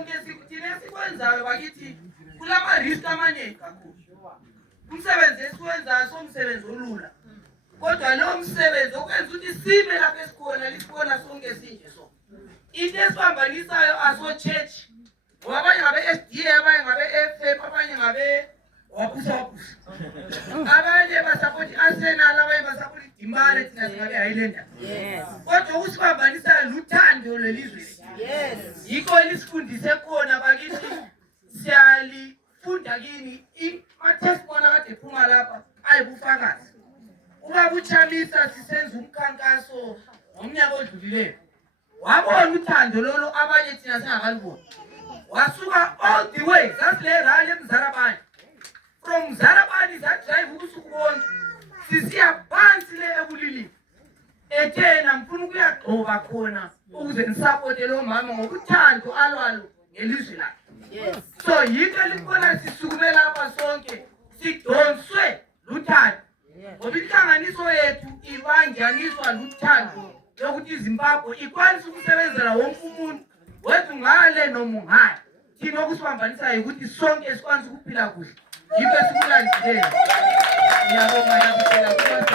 sonke sikuthine sikwenzayo bakithi kulama risk amaningi kakhulu. Umsebenzi esiwenzayo somsebenzi olula. Kodwa lo msebenzi okwenza ukuthi sibe lapha esikhona lisibona sonke sinje so. Into esibambanisayo aso church. Abanye ngabe SDA, abanye ngabe FM, abanye ngabe wabusa. Abanye basapoti Arsenal, abanye basapoti Dimare thina singabe Highlander. Yes. Kodwa ukusibambanisa luthando lelizwe. Yes. Yikho lisifundise khona bakithi siyalifunda kini i-testimony kade ephuma lapha ayibufakazi. Ubaba uChamisa sisenza umkhankaso ngomnyaka odlulileyo. Wabona uthando lolo abanye thina singakaliboni. Wasuka all the way zasile rally eMzarabani. From Mzarabani drive ubusuku bonke. Sisiya phansi le eBulili. Ethena mfuna ukuyagqoba khona ukuze ngisupporte lo mama ngokuthando alwalo ngelizwe lakhe. Yes. So yikho libona sisukumela lapha sonke sidonswe luthando. Ngoba inhlanganiso yethu ibanjaniswa luthando lokuthi iZimbabwe ikwanisa ukusebenzela wonke umuntu wethu ngale noma ungale. Thina okusibambanisa ukuthi sonke sikwanisa ukuphila kuhle. Yikho sikulandile. Ngiyabonga yaphela kubantu.